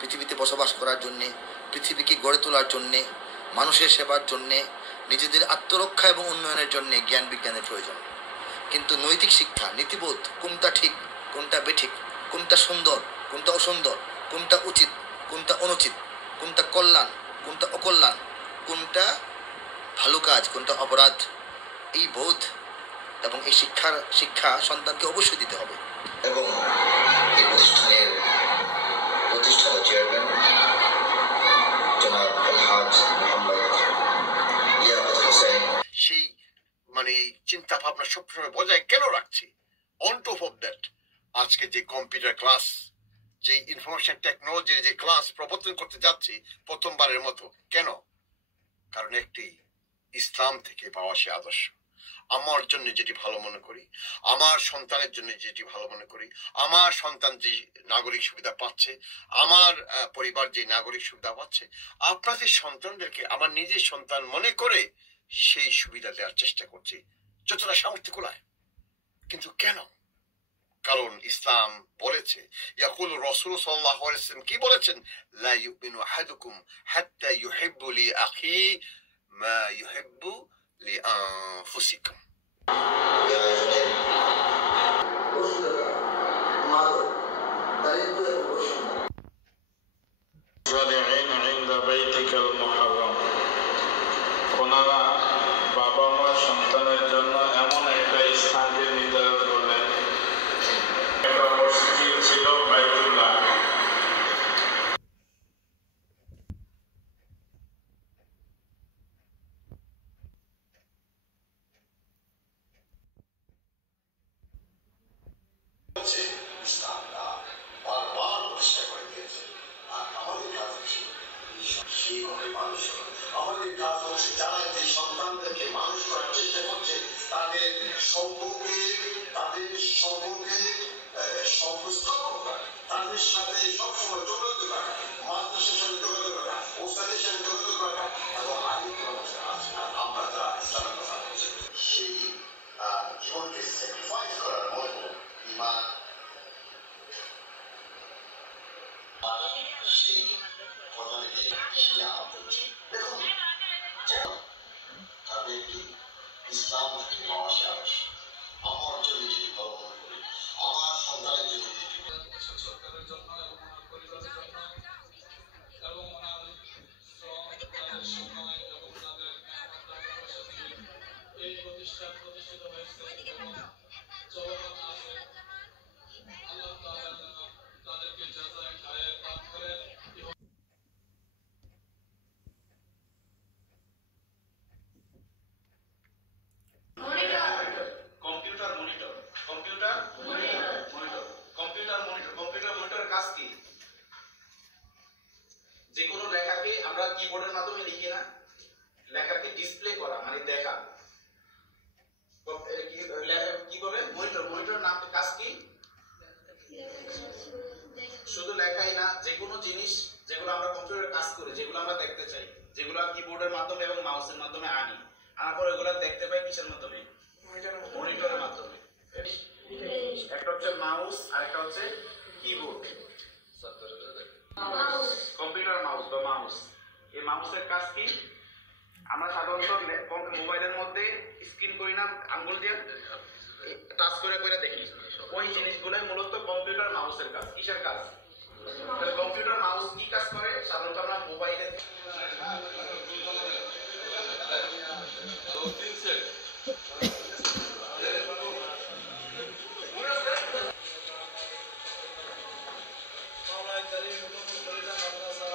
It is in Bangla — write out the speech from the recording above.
পৃথিবীতে বসবাস করার জন্যে, পৃথিবীকে গড়ে তোলার জন্যে, মানুষের সেবার জন্যে, নিজেদের আত্মরক্ষা এবং উন্নয়নের জন্যে জ্ঞান বিজ্ঞানের প্রয়োজন। কিন্তু নৈতিক শিক্ষা, নীতিবোধ, কোনটা ঠিক, কোনটা বেঠিক, কোনটা সুন্দর, কোনটা অসুন্দর, কোনটা উচিত, কোনটা অনুচিত, কোনটা কল্যাণ, কোনটা অকল্যাণ, কোনটা ভালো কাজ, কোনটা অপরাধ, এই বোধ এবং এই শিক্ষা সন্তানকে অবশ্যই দিতে হবে। এবং এই প্রতিষ্ঠানের প্রতিষ্ঠাতা চেয়ারম্যান জনাব আলহাজ মোহাম্মদ লিয়াকত হোসেন সেই চিন্তা ভাবনা সবসময় বজায় কেন রাখছি? অন টপ অফ দ্যাট আজকে যে কম্পিউটার ক্লাস, যে ইনফরমেশন টেকনোলজির যে ক্লাস প্রবর্তন করতে যাচ্ছি প্রথমবারের মতো, কেন? কারণ একটি ইসলাম থেকে পাওয়া সে আদর্শ। আমার জন্য যেটি ভালো মনে করি, আমার সন্তানের জন্য যেটি ভালো মনে করি, আমার সন্তান যে নাগরিক সুবিধা পাচ্ছে, আমার পরিবার যে নাগরিক সুবিধা পাচ্ছে, আপনাদের সন্তানদেরকে আমার নিজের সন্তান মনে করে সেই সুবিধা দেওয়ার চেষ্টা করছি যতটা সামর্থ্য কুলায়। কিন্তু কেন? কারণ ইসলাম বলেছে, ইয়াকুল রাসূল সাল্লাল্লাহু আলাইহি ওয়াসাল্লাম কি বলেছেন? লা ইউমিনু আহাদুকুম হাত্তা ইউহিব্বু লি আখি মা ইউহিব্বু লি আনফুসিকুম। ওনারা বাবা মা সন্তানের জন্য এমন একটা স্থানকে নির্ধারণ করলেন। একটা মসজিদ ছিল বাইতুল্লাহ। আমাদের কাজ হচ্ছে যারা যে সন্তানদেরকে মানুষ করার চেষ্টা করছে তাদের সম্পর্কে সংস্থাপন করা, তাদের সাথে সবসময় যোগাযোগ রাখা, মাদ্রাসার সাথে যোগাযোগ রাখা, ওস্তাদের সাথে যোগাযোগ রাখা এবং আমরা যারা ইসলামের কথা বলছি সেই জীবনকে স্যাক্রিফাইস করার মতো ইমান সেই কথাটিকে দেখুন তাদের কি ইসলাম থেকে পাওয়া সে আদর্শ। আমার জন্য যেটি ভালো মনে করি, আমার সন্তানের জন্য যেটি সরকারের জন্য এবং ওনার পরিবারের জন্য এবং ওনার সময় এবং তাদের এই প্রতিষ্ঠান প্রতিষ্ঠিত হয়েছে এবং চলমান আছে। আল্লাহ তাআলা তাদেরকে জাযায়ে খায়ের দান করেন। যে কোনো লেখাকে আমরা কিবোর্ডের মাধ্যমে লিখি না, লেখাকে ডিসপ্লে করা মানে দেখা, কি বলে মনিটর নাম কাজ কি? শুধু লেখাই না, যে কোনো জিনিস যেগুলো আমরা কম্পিউটারে কাজ করি, যেগুলো আমরা দেখতে চাই, যেগুলো কিবোর্ডের মাধ্যমে এবং মাউসের মাধ্যমে আনার পর এগুলো দেখতে পাই কিসের মাধ্যমে? মনিটরের মাধ্যমে। একটা হচ্ছে মাউস আর একটা হচ্ছে কিবোর্ড। কম্পিউটার মাউস বা মাউস, এই মাউসের কাজ কি? আমরা সাধারণত মোবাইলের মধ্যে স্ক্রিন করি না, আঙ্গুল দিয়ে টাচ করে করে দেখি, ওই জিনিসগুলোই মূলত কম্পিউটার মাউসের কাজ। কিসের কাজ? কম্পিউটার মাউস কি কাজ করে? সাধারণত আমরা মোবাইলে মাওলানা কারীম হুজুর ফরিদা মাদ্রাসার